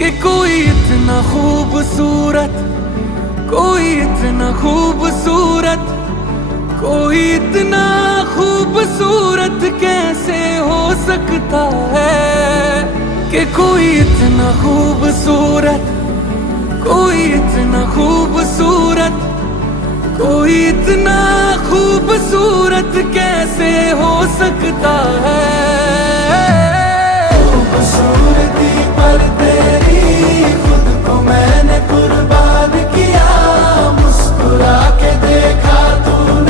कि कोई इतना खूबसूरत, कोई इतना खूबसूरत, कोई इतना खूबसूरत कैसे हो सकता है। कि कोई इतना खूबसूरत, कोई इतना खूबसूरत, कोई इतना खूबसूरत कैसे हो सकता है।